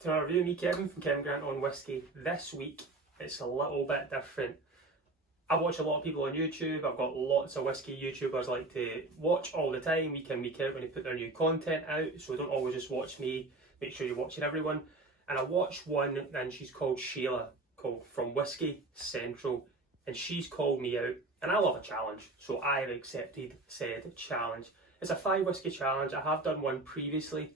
To our review, me Kevin from Kevin Grant on Whisky. This week it's a little bit different. I watch a lot of people on YouTube. I've got lots of whisky YouTubers I like to watch all the time, week in, week out, when they put their new content out. So don't always just watch me, make sure you're watching everyone. And I watched one, and she's called Sheila, called From Whisky Central. And she's called me out, and I love a challenge. So I have accepted said challenge. It's a 5 whisky challenge. I have done one previously.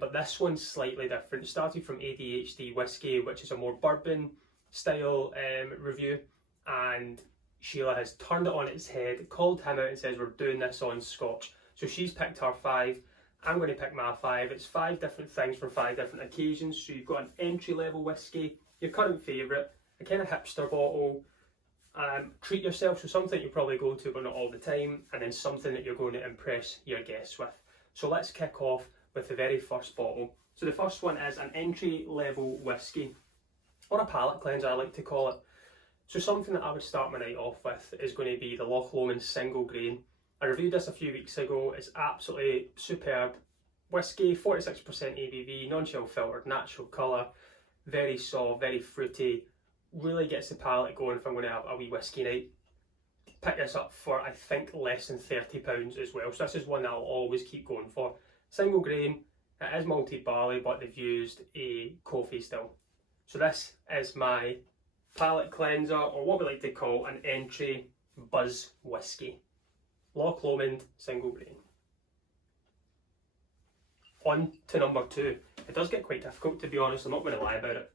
But this one's slightly different. It started from ADHD Whisky, which is a more bourbon style review, and Sheila has turned it on its head, called him out and says we're doing this on Scotch. So she's picked her 5, I'm going to pick my 5. It's 5 different things from 5 different occasions. So you've got an entry level whisky, your current favourite, a kind of hipster bottle, treat yourself, so something you probably go to but not all the time, and then something that you're going to impress your guests with. So let's kick off with the very first bottle. So the first one is an entry level whisky, or a palate cleanser I like to call it. So something that I would start my night off with is going to be the Loch Lomond single grain. I reviewed this a few weeks ago. It's absolutely superb whisky, 46% ABV, non-chill filtered, natural colour, very soft, very fruity, really gets the palate going if I'm going to have a wee whisky night. Pick this up for I think less than £30 as well, so this is one that I'll always keep going for. Single grain, it is malted barley, but they've used a coffee still. So this is my palate cleanser, or what we like to call an entry buzz whisky. Loch Lomond single grain. On to number 2. It does get quite difficult, to be honest, I'm not going to lie about it.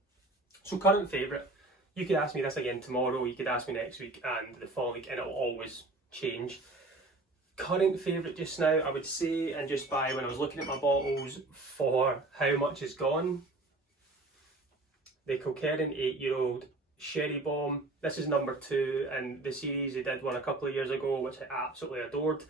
So current favourite, you could ask me this again tomorrow, you could ask me next week and the following week, and it'll always change. Current favourite just now, I would say, and just by when I was looking at my bottles for how much is gone, the Kilkerran 8-year-old Sherry Bomb. This is number 2 in the series. They did one a couple of years ago, which I absolutely adored.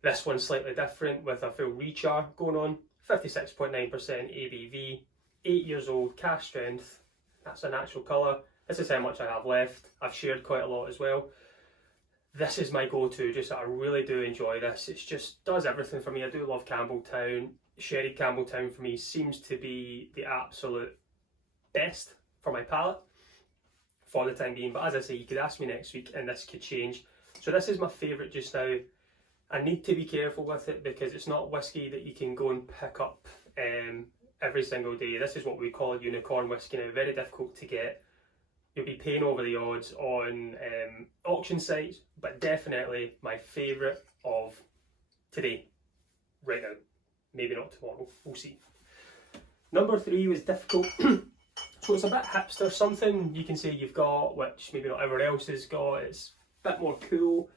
This one's slightly different with a full rechar going on. 56.9% ABV, 8 years old, cask strength. That's a natural colour. This is how much I have left. I've shared quite a lot as well. This is my go-to, just I really do enjoy this. It just does everything for me. I do love Campbelltown. Sherry Campbelltown for me seems to be the absolute best for my palate for the time being. But as I say, you could ask me next week and this could change. So this is my favourite just now. I need to be careful with it because it's not whiskey that you can go and pick up every single day. This is what we call a unicorn whiskey now, very difficult to get. You'll be paying over the odds on auction sites, but definitely my favourite of today, right now. Maybe not tomorrow, we'll see. Number 3 was difficult. So it's a bit hipster, something you can say you've got, which maybe not everyone else has got. It's a bit more cool.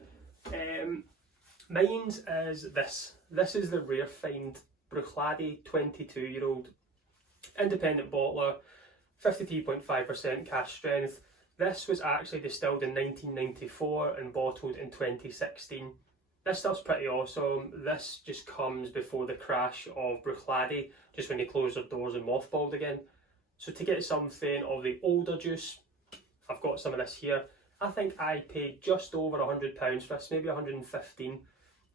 Mine's is this. This is the Rare Find Bruichladdich 22-year-old independent bottler. 53.5% cask strength. This was actually distilled in 1994 and bottled in 2016. This stuff's pretty awesome. This just comes before the crash of Bruichladdich, just when they closed their doors and mothballed again. So to get something of the older juice, I've got some of this here. I think I paid just over £100 for this, maybe 115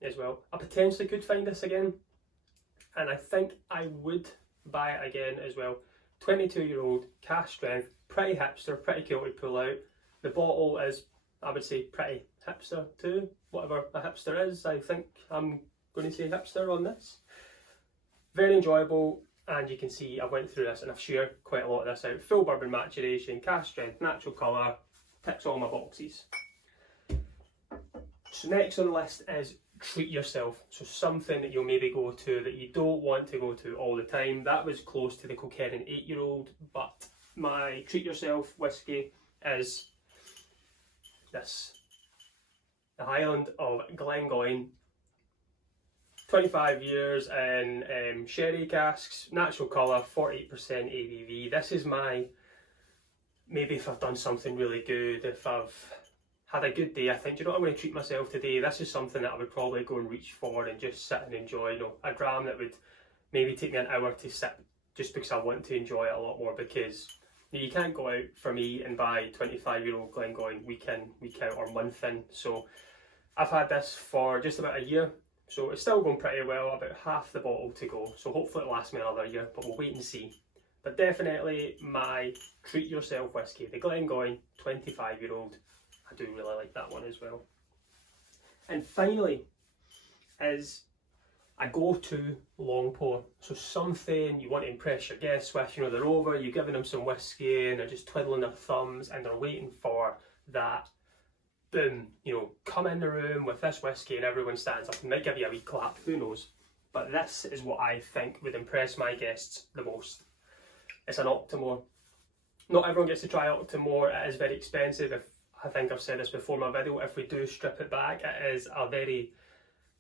as well. I potentially could find this again, and I think I would buy it again as well. 22-year-old, cask strength, pretty hipster, pretty cool to pull out. The bottle is, I would say, pretty hipster too. Whatever a hipster is, I think I'm going to say hipster on this. Very enjoyable, and you can see I went through this and I've shared quite a lot of this out. Full bourbon maturation, cask strength, natural colour, ticks all my boxes. So next on the list is treat yourself. So something that you'll maybe go to that you don't want to go to all the time. That was close to the Kilkerran 8-year-old, but my treat yourself whisky is this. The Highland of Glengoyne. 25 years in sherry casks, natural colour, 48% ABV. This is my, maybe if I've done something really good, if I've had a good day, I think, you know what, I'm going to treat myself today. This is something that I would probably go and reach for and just sit and enjoy. You know, a dram that would maybe take me an hour to sip, just because I want to enjoy it a lot more, because you can't go out for me and buy 25-year-old Glengoyne week in, week out, or month in. So I've had this for just about a year, so it's still going pretty well, about half the bottle to go. So hopefully it'll last me another year, but we'll wait and see. But definitely my treat yourself whiskey, the Glengoyne 25-year-old. I do really like that one as well. And finally is a go-to long pour. So something you want to impress your guests with, you know, they're over, you're giving them some whiskey and they're just twiddling their thumbs and they're waiting for that boom, you know, come in the room with this whiskey and everyone stands up and might give you a wee clap, who knows. But this is what I think would impress my guests the most. It's an Octomore. Not everyone gets to try Octomore, it is very expensive. I think I've said this before in my video, if we do strip it back, it is a very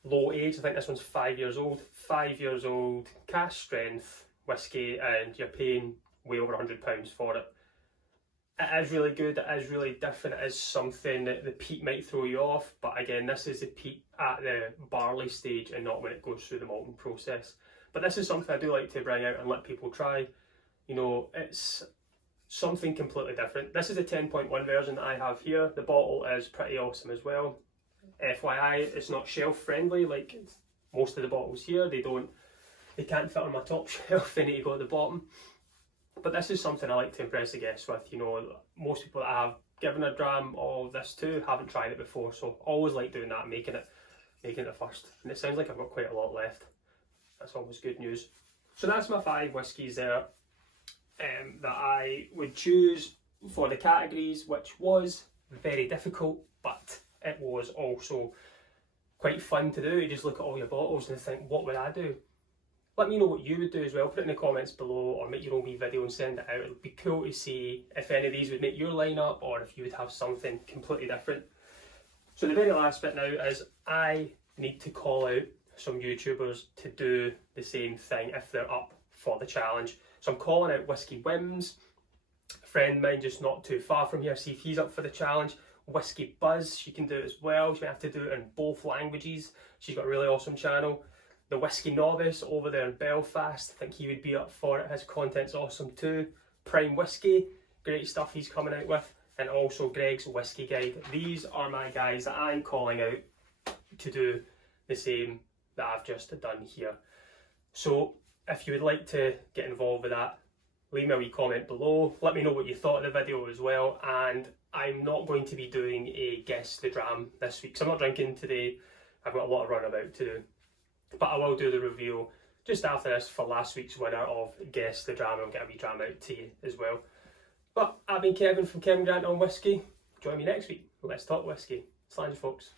low age. I think this one's 5 years old. 5 years old, cask strength whiskey, and you're paying way over £100 for it. It is really good, it is really different, it is something that the peat might throw you off, but again, this is the peat at the barley stage and not when it goes through the malting process. But this is something I do like to bring out and let people try. You know, it's something completely different. This is the 10.1 version that I have here. The bottle is pretty awesome as well. FYI, it's not shelf friendly like most of the bottles here. They can't fit on my top shelf, they need to go at the bottom. But this is something I like to impress the guests with. You know, most people that I have given a dram of this to haven't tried it before, so always like doing that, making it first. And it sounds like I've got quite a lot left. That's always good news. So that's my 5 whiskies there that I would choose for the categories, which was very difficult, but it was also quite fun to do. You just look at all your bottles and think, what would I do? Let me know what you would do as well. Put it in the comments below or make your own wee video and send it out. It would be cool to see if any of these would make your lineup or if you would have something completely different. So the very last bit now is I need to call out some YouTubers to do the same thing if they're up for the challenge. So I'm calling out Whiskey Whims, a friend of mine just not too far from here, see if he's up for the challenge. Whiskey Buzz, she can do it as well. She might have to do it in both languages. She's got a really awesome channel. The Whiskey Novice over there in Belfast, I think he would be up for it. His content's awesome too. Prime Whiskey, great stuff he's coming out with. And also Greg's Whiskey Guide. These are my guys that I'm calling out to do the same that I've just done here. So if you would like to get involved with that, leave me a wee comment below. Let me know what you thought of the video as well. And I'm not going to be doing a Guess the Dram this week, so I'm not drinking today. I've got a lot of runabout to do. But I will do the review just after this for last week's winner of Guess the Dram. I'll get a wee dram out to you as well. But I've been Kevin from Kevin Grant on Whisky. Join me next week. Let's talk whiskey. Slainte, folks.